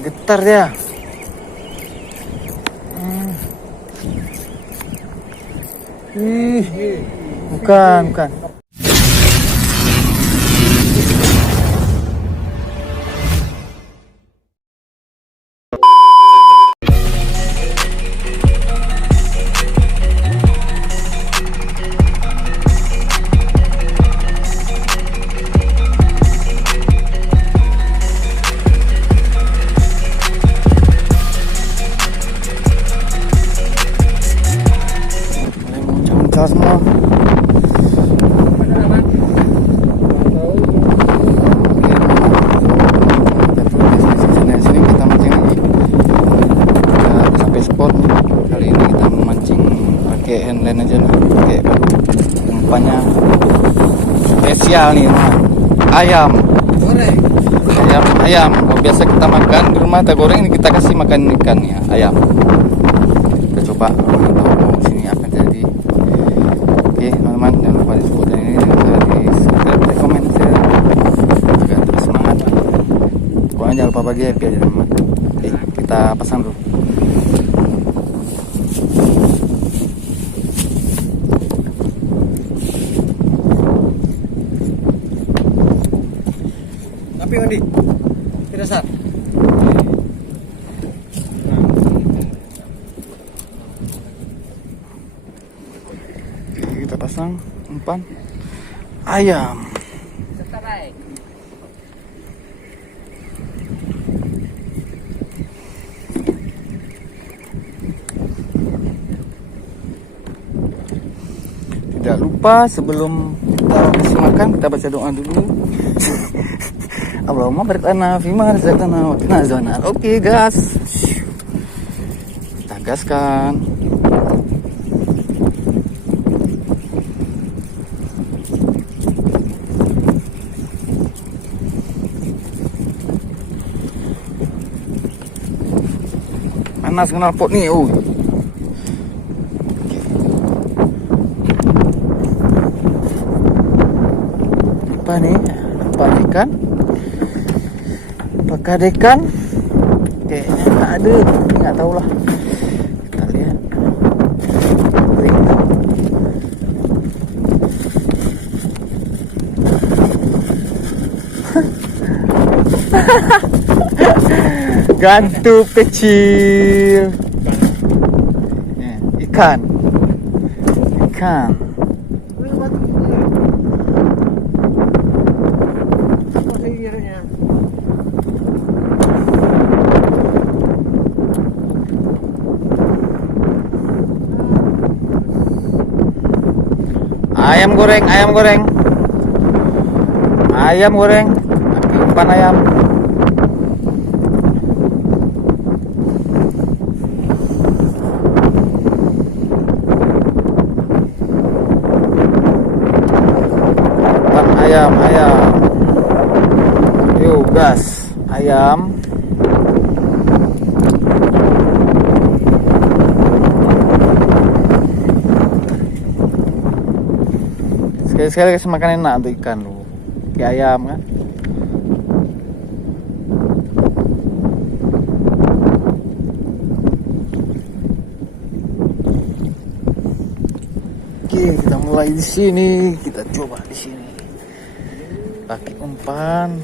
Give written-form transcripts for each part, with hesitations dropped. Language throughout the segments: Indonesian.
Getar dia. Bukan. Semua sini kita mancing lagi. Kita sampai spot nih. Kali ini kita memancing pakai handline aja lah, pakai umpannya spesial nih, ayam. Kalau biasa kita makan di rumah kita goreng, ini kita kasih makan ikan ya, ayam. Kita coba sini apa yang jadi. Oke teman-teman, jangan lupa di support ini, di subscribe, di komen, share agar terus semangat. Pokoknya jangan lupa bagi happy aja teman-teman. Oke, kita pasang dulu. Tapi Andi, tidak sar. Kita pasang umpan ayam. Tidak lupa sebelum kita kasih makan, kita baca doa dulu. Allahumma barik lana fima razaqtana wa qina azabannar. Oke gas, kita gaskan. Panas knalpot nih, apa nih? Apa ikan? Apakah ada ikan? Kayaknya nggak ada, nggak tahu lah. Kita lihat. Gantu kecil. Ikan. Ayam goreng. Umpan ayam. Ayam. Yuk gas, ayam. Sekali-sekali kasih makan enak untuk ikan lu. Kayak ayam kan. Oke, kita mulai di sini. Kita coba di sini. Pakai umpan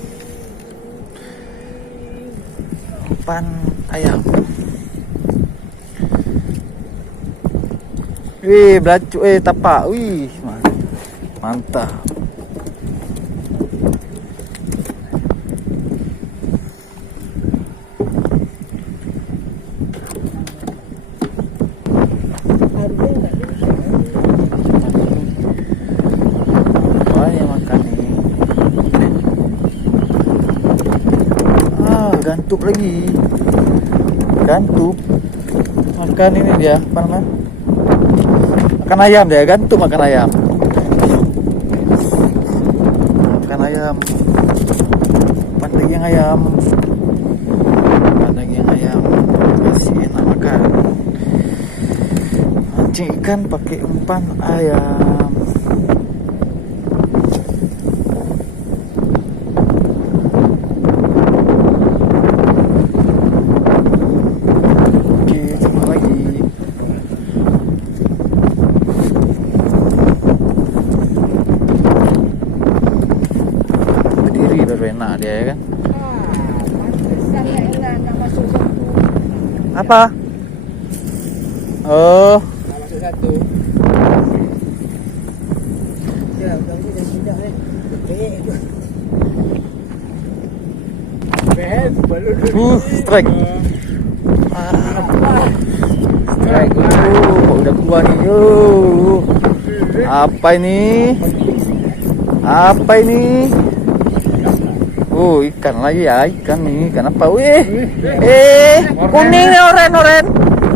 ayam. Belacu tapak. Mantap. Gantup lagi, makan ini dia apa namanya, makan ayam dia, gantup makan ayam, daging ayam, kasih enak makan, mancing ikan pakai umpan ayam. dia ya kan. Pantesan nak masuk satu. Apa? Oh, Nak masuk satu. Ya, sudah ni. Betul tu. Ben, baru strike. Strike. Udah keluar nih. Apa ini? Apa ini? Ikan lagi ya, ikan nih. Ikan apa? Wih, kuning nih, oren.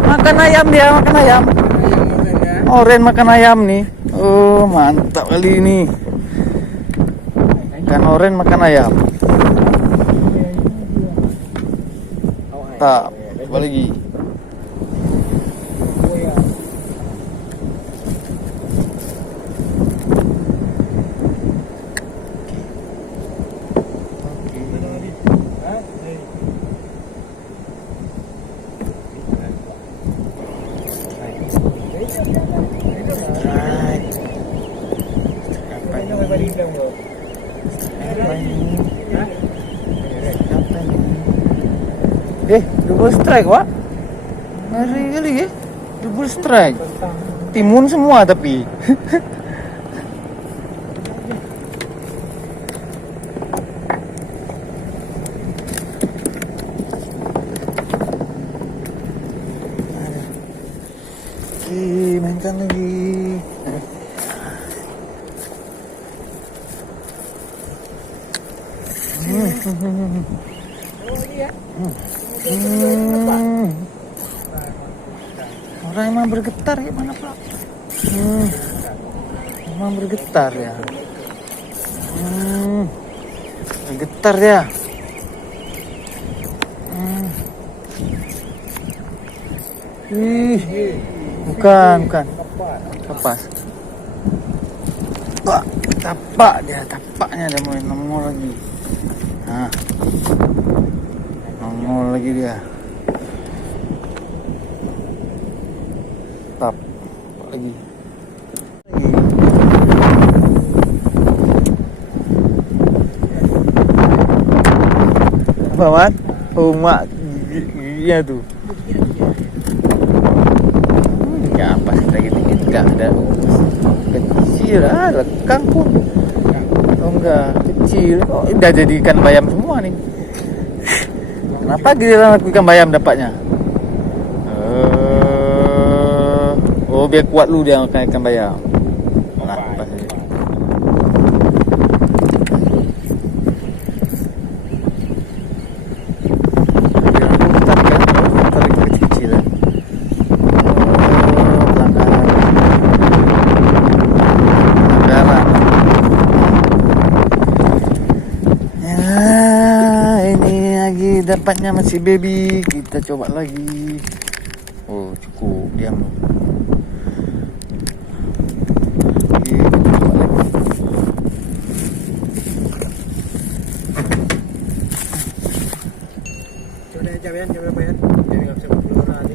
Makan ayam dia, makan ayam. Oren makan ayam nih. Oh, mantap kali ini. Ikan oren makan ayam. Tak, coba lagi. Double strike, Wak. Ngeri kali ya. Double strike. Timun semua tapi. Oke, mainkan lagi. Orang emang bergetar gimana Pak? Emang bergetar ya. Bergetar ya. Bukan. Kapas. Wah, tapaknya ada mau nongol lagi. Nah, nongol lagi dia. Tap lagi. Apa Mat? Oh mak giginya tuh. Ya apa sih lagi dikit enggak ada. Kecil lekang pun. Oh enggak, kecil. Oh udah jadi ikan bayam semua nih. Kenapa giliran aku ikan bayam dapatnya? Oh biar kuat lu dia makan ikan bayam. Nah, apa sih? Tarik kecil-kecilan. Pelanggaran. Ya, ini lagi dapatnya masih baby. Kita coba lagi. Oh cukup, diam lu. Coba bayar. Jadi nggak bisa berkeluar lagi.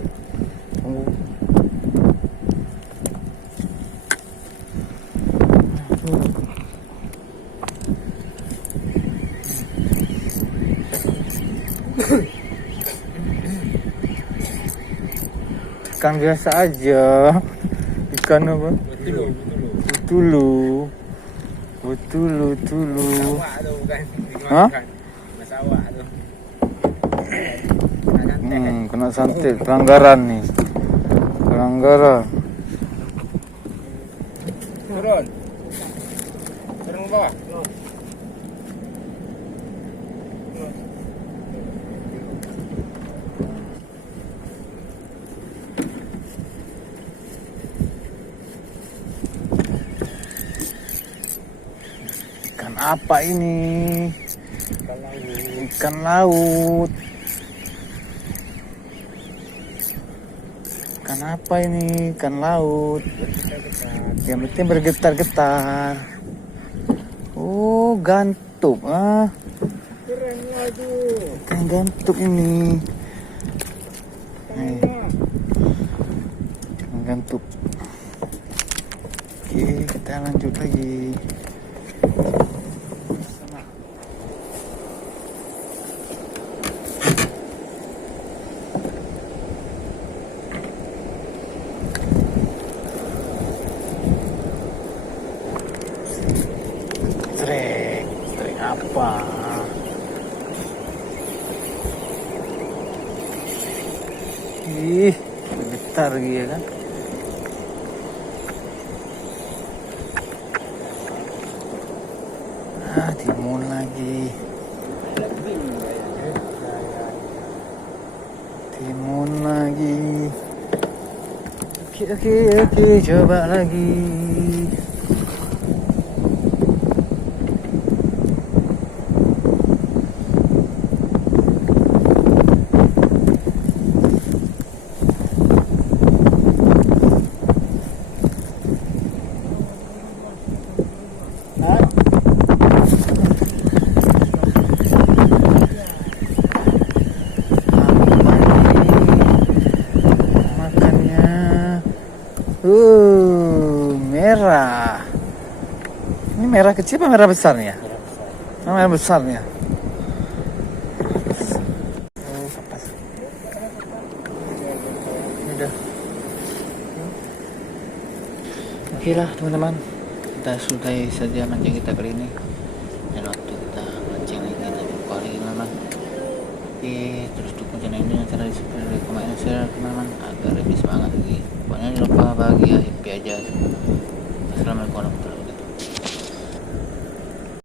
Ikan biasa aja. Ikan apa? Butulu. Sawak tu bukan. Hah? Sawak tu. Kena santet. Pelanggaran nih. Pelanggaran. Turun ke bawah. Ikan apa ini? Ikan laut. Ikan apa ini? Ikan laut. Yang penting bergetar-getar. Oh, gantuk. Keren lah tu. Ikan gantuk ini. Nih. Ikan gantuk. Oke, kita lanjut lagi. Ih, getar lagi ya kan. Timun lagi. Timun lagi. Oke, coba lagi. Makannya. Merah. Ini merah kecil apa merah besarnya? Merah besarnya. Kapas. Ini udah. Oke lah teman-teman, kita sudahi saja mancing kita kali ini. Dan waktu kita mancing lagi kali ini teman-teman. Oke, terus dukung channel ini dengan cara di subscribe, komen, dan share teman-teman agar lebih semangat lagi. Pokoknya jangan lupa bahagia, happy aja.